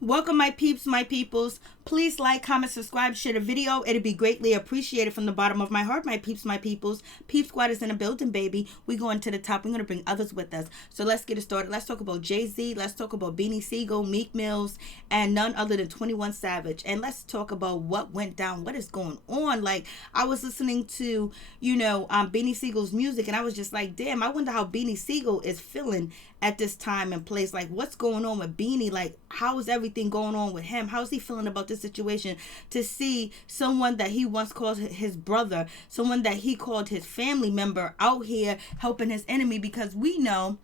Welcome, my peeps, my peoples. Please like, comment, subscribe, share the video. It'd be greatly appreciated from the bottom of my heart, my peeps, my peoples. Peep Squad is in the building, baby. We going to the top. We're going to bring others with us. So let's get it started. Let's talk about Jay-Z. Let's talk about Beanie Sigel, Meek Mills, and none other than 21 Savage. And let's talk about what went down, what is going on. Like, I was listening to, Beanie Sigel's music, and I was just like, damn, I wonder how Beanie Sigel is feeling at this time and place. Like, what's going on with Beanie? Like, how is everything going on with him? How's he feeling about this situation? To see someone that he once called his brother, someone that he called his family member, out here helping his enemy, because we know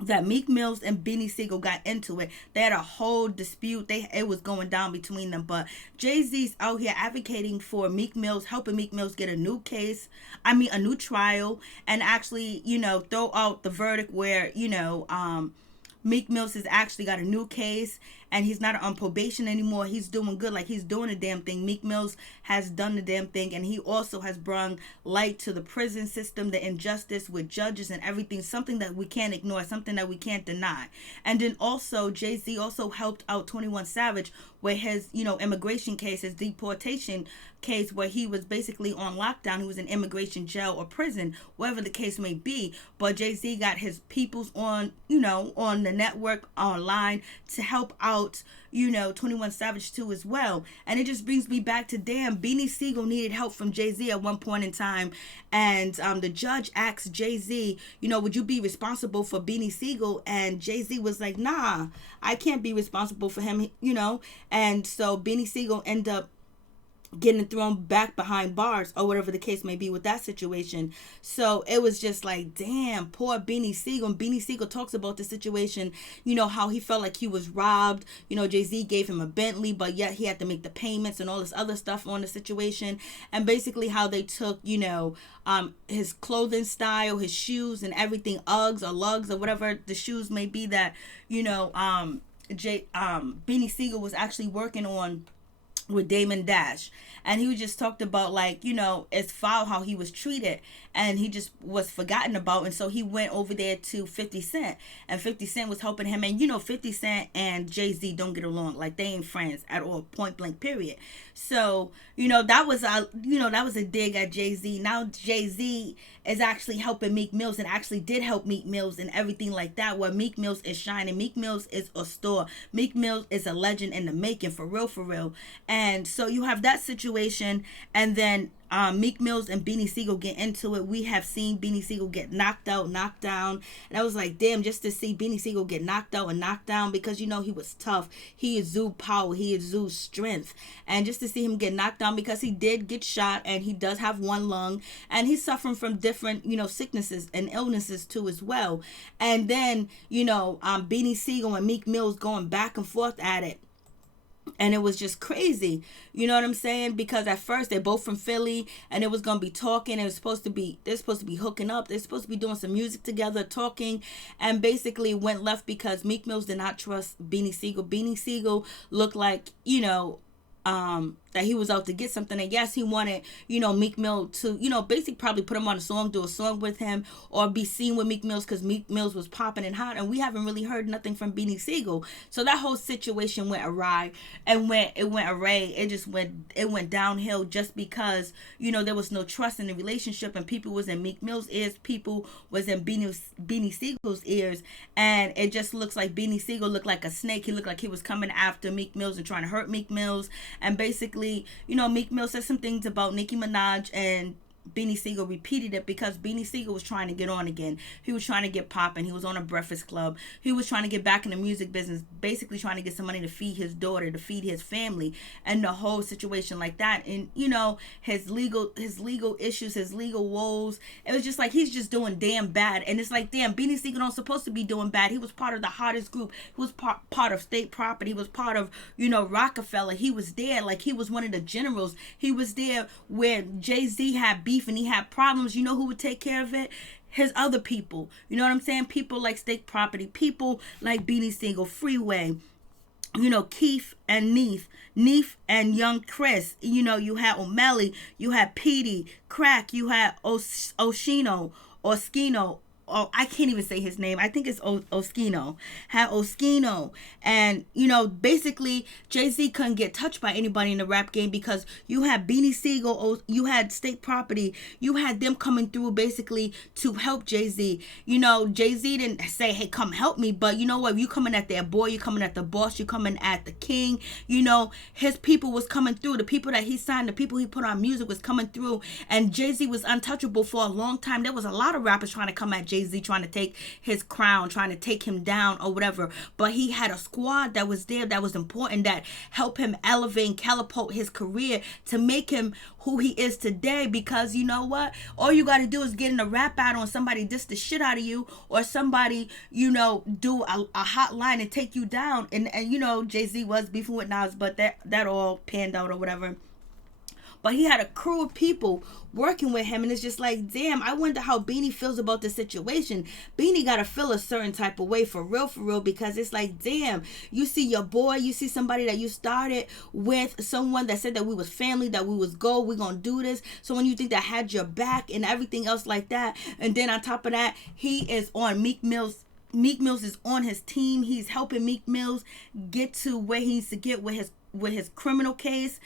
that Meek Mills and Beanie Sigel got into it. They had a whole dispute. It was going down between them. But Jay-Z's out here advocating for Meek Mills, helping Meek Mills get a new case. I mean, a new trial, and actually, throw out the verdict where, Meek Mills has actually got a new case, and he's not on probation anymore. He's doing good. Like, he's doing the damn thing. Meek Mills has done the damn thing, and he also has brought light to the prison system, the injustice with judges and everything, something that we can't ignore, something that we can't deny. And then also, Jay-Z also helped out 21 Savage with his, immigration case, his deportation case, where he was basically on lockdown. He was in immigration jail or prison, whatever the case may be. But Jay-Z got his peoples on, on the network, online, to help out, 21 Savage too as well. And it just brings me back to, damn, Beanie Sigel needed help from Jay-Z at one point in time. And the judge asked Jay-Z, would you be responsible for Beanie Sigel? And Jay-Z was like, nah, I can't be responsible for him, And so Beanie Sigel ended up getting thrown back behind bars, or whatever the case may be with that situation. So it was just like, damn, poor Beanie Sigel. And Beanie Sigel talks about the situation, how he felt like he was robbed. Jay-Z gave him a Bentley, but yet he had to make the payments and all this other stuff on the situation. And basically how they took, his clothing style, his shoes and everything, Uggs or Lugs or whatever the shoes may be that, Beanie Sigel was actually working on with Damon Dash. And he just talked about, like, it's foul how he was treated, and he just was forgotten about. And so he went over there to 50 Cent, and 50 Cent was helping him. And 50 Cent and Jay-Z don't get along. Like, they ain't friends at all, point blank, period. So that was a dig at Jay-Z. Now Jay-Z is actually helping Meek Mills, and actually did help Meek Mills and everything like that, where Meek Mills is shining. Meek Mills is a star. Meek Mills is a legend in the making, for real. And so you have that situation, and then Meek Mills and Beanie Sigel get into it. We have seen Beanie Sigel get knocked out, knocked down. And I was like, damn, just to see Beanie Sigel get knocked out and knocked down, because, he was tough. He exuded power. He exuded strength. And just to see him get knocked down, because he did get shot, and he does have one lung. And he's suffering from different, sicknesses and illnesses too as well. And then, Beanie Sigel and Meek Mills going back and forth at it. And it was just crazy, you know what I'm saying? Because at first they're both from Philly, and it was gonna be talking. They're supposed to be hooking up. They're supposed to be doing some music together, talking, and basically went left because Meek Mills did not trust Beanie Sigel. Beanie Sigel looked like, that he was out to get something. And yes, he wanted, Meek Mill to, basically probably put him on a song, do a song with him, or be seen with Meek Mills, because Meek Mills was popping and hot, and we haven't really heard nothing from Beanie Sigel. So that whole situation went awry, and it went downhill, just because, there was no trust in the relationship, and people was in Meek Mill's ears, people was in Beanie Sigel's ears, and it just looks like Beanie Sigel looked like a snake. He looked like he was coming after Meek Mills and trying to hurt Meek Mills. And basically, Meek Mill said some things about Nicki Minaj, and Beanie Sigel repeated it, because Beanie Sigel was trying to get on again. He was trying to get popping. He was on a Breakfast Club. He was trying to get back in the music business, basically trying to get some money to feed his daughter, to feed his family, and the whole situation like that. And his legal issues, his legal woes. It was just like, he's just doing damn bad. And it's like, damn, Beanie Sigel don't supposed to be doing bad. He was part of the hottest group. He was part of State Property. He was part of Roc-A-Fella. He was there, like, he was one of the generals. He was there where Jay-Z had beef and he had problems. You know who would take care of it? His other people. You know what I'm saying? People like State Property, people like Beanie Sigel, Freeway, Keith and Neef and Young Chris. You had O'Malley, you had Peedi, Crack, you had Oschino, I can't even say his name. I think it's Oschino. Had Oschino. And, basically, Jay-Z couldn't get touched by anybody in the rap game because you had Beanie Sigel, you had State Property, you had them coming through basically to help Jay-Z. Jay-Z didn't say, hey, come help me, but you know what? You coming at their boy, you coming at the boss, you coming at the king. His people was coming through. The people that he signed, the people he put on music was coming through. And Jay-Z was untouchable for a long time. There was a lot of rappers trying to come at Jay-Z, trying to take his crown, trying to take him down or whatever. But he had a squad that was there, that was important, that helped him elevate and catapult his career to make him who he is today. Because you know what? All you got to do is get in a rap battle and somebody diss the shit out of you, or somebody, do a hotline and take you down. And Jay-Z was beefing with Nas, but that all panned out or whatever. But he had a crew of people working with him, and it's just like, damn, I wonder how Beanie feels about the situation. Beanie got to feel a certain type of way for real, because it's like, damn, you see your boy, you see somebody that you started with, someone that said that we was family, that we was gold, we gonna do this, someone you think that had your back and everything else like that, and then on top of that, he is on Meek Mill's is on his team. He's helping Meek Mills get to where he needs to get with his criminal case,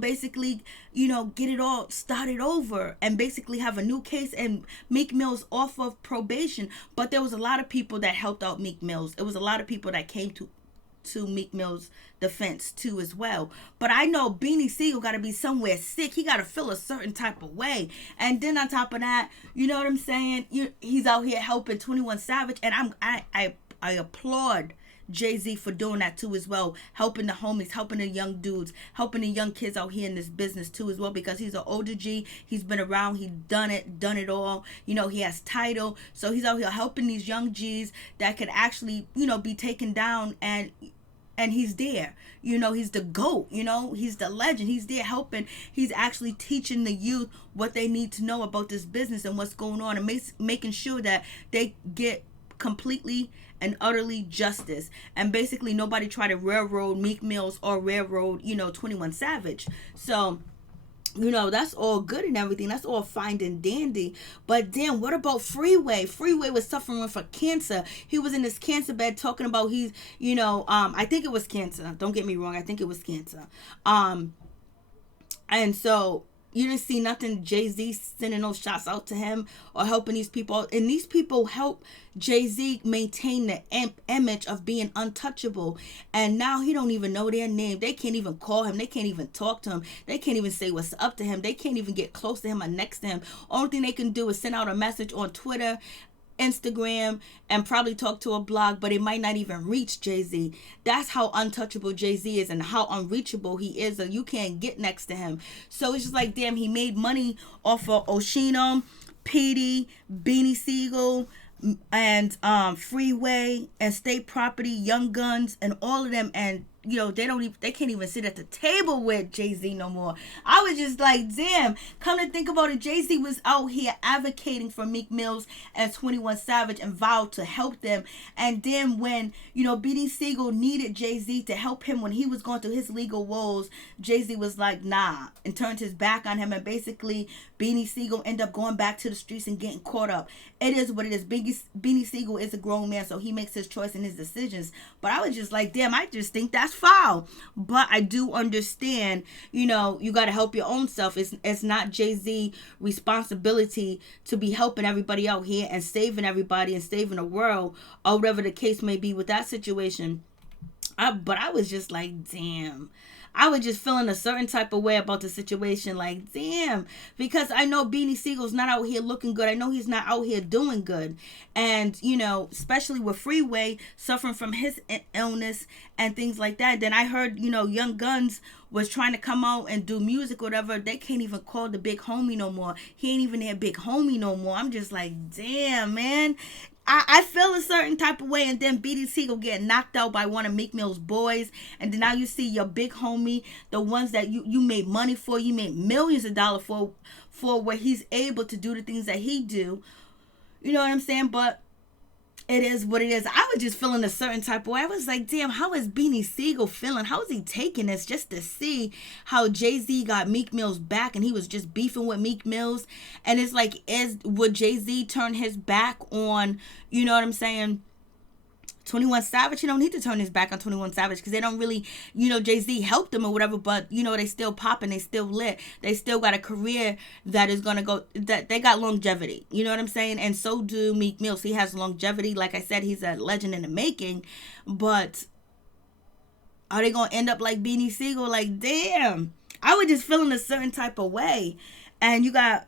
basically, get it all started over and basically have a new case, and Meek Mill's off of probation. But there was a lot of people that helped out Meek Mills. It was a lot of people that came to Meek Mill's defense too as well. But I know Beanie Sigel got to be somewhere sick. He got to feel a certain type of way. And then on top of that, you know what I'm saying? He's out here helping 21 Savage, and I applaud Jay-Z for doing that too as well, helping the homies, helping the young dudes, helping the young kids out here in this business too as well, because he's an older G, he's been around, he's done it all, he has title, so he's out here helping these young G's that could actually, be taken down, and he's there, he's the GOAT, he's the legend, he's there helping, he's actually teaching the youth what they need to know about this business and what's going on, and making sure that they get completely and utterly justice, and basically nobody try to railroad Meek Mills or railroad 21 Savage. So that's all good and everything, that's all fine and dandy, but damn, what about Freeway was suffering from cancer. He was in this cancer bed talking about he's I think it was cancer, don't get me wrong, I think it was cancer, and so you didn't see nothing Jay-Z sending those shots out to him or helping these people. And these people help Jay-Z maintain the image of being untouchable. And now he don't even know their name. They can't even call him. They can't even talk to him. They can't even say what's up to him. They can't even get close to him or next to him. Only thing they can do is send out a message on Twitter, Instagram, and probably talk to a blog, but it might not even reach Jay-Z. That's how untouchable Jay-Z is and how unreachable he is, and you can't get next to him. So it's just like, damn, he made money off of Oschino, Peedi, Beanie Sigel, and Freeway, and State Property, Young Guns, and all of them, and they can't even sit at the table with Jay-Z no more. I was just like, damn, come to think about it, Jay-Z was out here advocating for Meek Mills and 21 Savage and vowed to help them. And then when, Beanie Sigel needed Jay-Z to help him when he was going through his legal woes, Jay-Z was like, nah, and turned his back on him, and basically Beanie Sigel ended up going back to the streets and getting caught up. It is what it is. Beanie Sigel is a grown man, so he makes his choice and his decisions. But I was just like, damn, I just think that's foul. But I do understand, you got to help your own self. It's not Jay-Z responsibility to be helping everybody out here and saving everybody and saving the world, or whatever the case may be with that situation. But I was just like, damn. I was just feeling a certain type of way about the situation, like, damn, because I know Beanie Sigel's not out here looking good. I know he's not out here doing good. And, especially with Freeway suffering from his illness and things like that. Then I heard, Young Guns was trying to come out and do music or whatever. They can't even call the big homie no more. He ain't even their big homie no more. I'm just like, damn, man. I feel a certain type of way, and then Beanie Sigel getting knocked out by one of Meek Mill's boys, and then now you see your big homie, the ones that you made money for, you made millions of dollars for where he's able to do the things that he do. You know what I'm saying? But It is what it is. I was just feeling a certain type of way. I was like, damn, how is Beanie Sigel feeling? How is he taking this just to see how Jay-Z got Meek Mill's back and he was just beefing with Meek Mills? And it's like, would Jay-Z turn his back on, you know what I'm saying, 21 Savage? He don't need to turn his back on 21 Savage because they don't really, Jay-Z helped them or whatever, but, they still popping, they still lit. They still got a career that is going to go, that they got longevity. You know what I'm saying? And so do Meek Mills. He has longevity. Like I said, he's a legend in the making, but are they going to end up like Beanie Sigel? Like, damn. I was just feeling a certain type of way. And you got,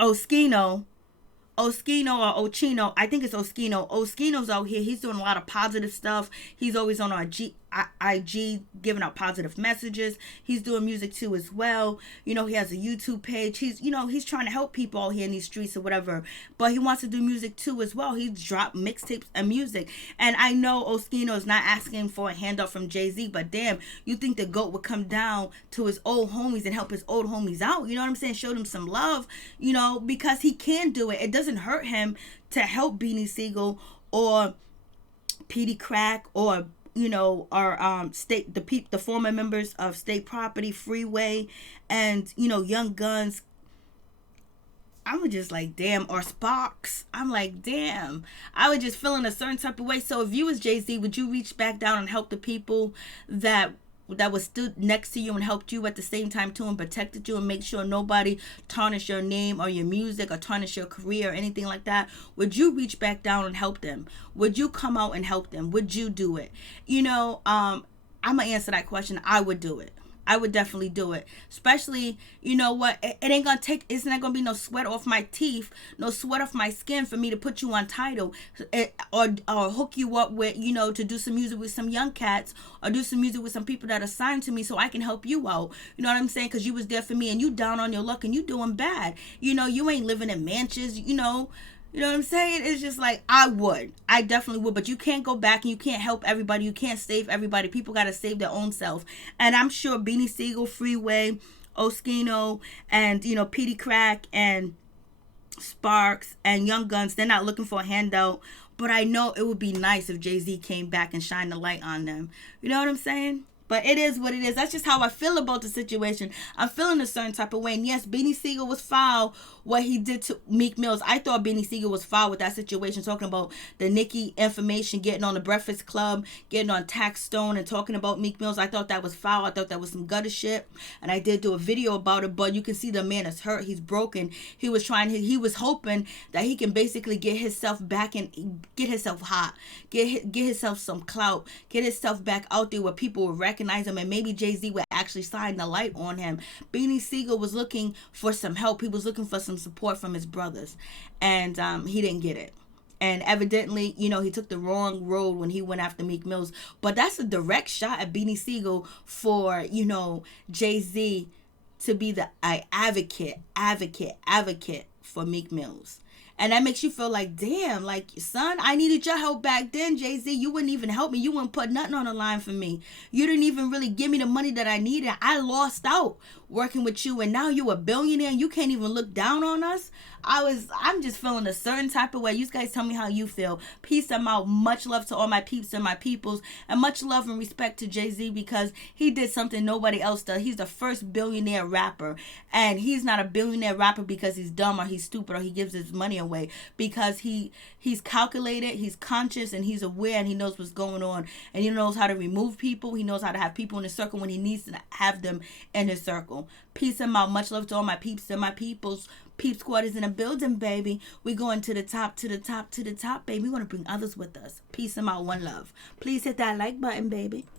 Oschino, I think it's Oschino. Oschino's out here. He's doing a lot of positive stuff. He's always on our IG giving out positive messages. He's doing music too as well. He has a YouTube page. He's trying to help people out here in these streets or whatever. But he wants to do music too as well. He's dropped mixtapes and music. And I know Oschino is not asking for a handout from Jay-Z, but damn, you think the GOAT would come down to his old homies and help his old homies out? You know what I'm saying? Show them some love, because he can do it. It doesn't hurt him to help Beanie Sigel or Peedi Crack or our the former members of State Property, Freeway, and Young Guns. I'm just like, damn. Or Sparks. I'm like, damn. I was just feeling a certain type of way. So if you was Jay-Z, would you reach back down and help the people that was stood next to you and helped you at the same time too and protected you and make sure nobody tarnished your name or your music or tarnished your career or anything like that? Would you reach back down and help them? Would you come out and help them? Would you do it? I'm gonna answer that question. I would do it. I would definitely do it. Especially, it ain't gonna take, it's not gonna be no sweat off my teeth, no sweat off my skin for me to put you on Tidal or hook you up with, to do some music with some young cats or do some music with some people that are signed to me so I can help you out. You know what I'm saying? Because you was there for me and you down on your luck and you doing bad. You ain't living in mansions, You know what I'm saying? It's just like, I definitely would, but you can't go back and you can't help everybody. You can't save everybody. People got to save their own self. And I'm sure Beanie Sigel, Freeway, Oschino, and, Peedi Crack and Sparks and Young Guns, they're not looking for a handout, but I know it would be nice if Jay-Z came back and shined the light on them. You know what I'm saying? But it is what it is. That's just how I feel about the situation. I'm feeling a certain type of way. And yes, Beanie Sigel was foul what he did to Meek Mills. I thought Beanie Sigel was foul with that situation, talking about the Nicki information, getting on the Breakfast Club, getting on Tax Stone and talking about Meek Mills. I thought that was foul. I thought that was some gutter shit. And I did do a video about it, but you can see the man is hurt. He's broken. He was hoping that he can basically get himself back and get himself hot, get himself some clout, get himself back out there where people will recognize him and maybe Jay-Z would actually shine the light on him. Beanie Sigel was looking for some help. He was looking for some support from his brothers, and he didn't get it. And evidently, he took the wrong road when he went after Meek Mills. But that's a direct shot at Beanie Sigel for, Jay-Z to be the advocate for Meek Mills. And that makes you feel like, damn, like, son, I needed your help back then, Jay-Z. You wouldn't even help me. You wouldn't put nothing on the line for me. You didn't even really give me the money that I needed. I lost out working with you, and now you a billionaire and you can't even look down on us. I'm just feeling a certain type of way. You guys tell me how you feel. Peace and out. Much love to all my peeps and my peoples, and much love and respect to Jay-Z because he did something nobody else does. He's the first billionaire rapper, and he's not a billionaire rapper because he's dumb or he's stupid or he gives his money away, because he's calculated, he's conscious, and he's aware, and he knows what's going on, and he knows how to remove people. He knows how to have people in his circle when he needs to have them in his circle. Peace and out. Much love to all my peeps and my peoples. Peep Squad is in a building, baby. We're going to the top, to the top, to the top, baby. We want to bring others with us. Peace and out. One love. Please hit that like button, baby.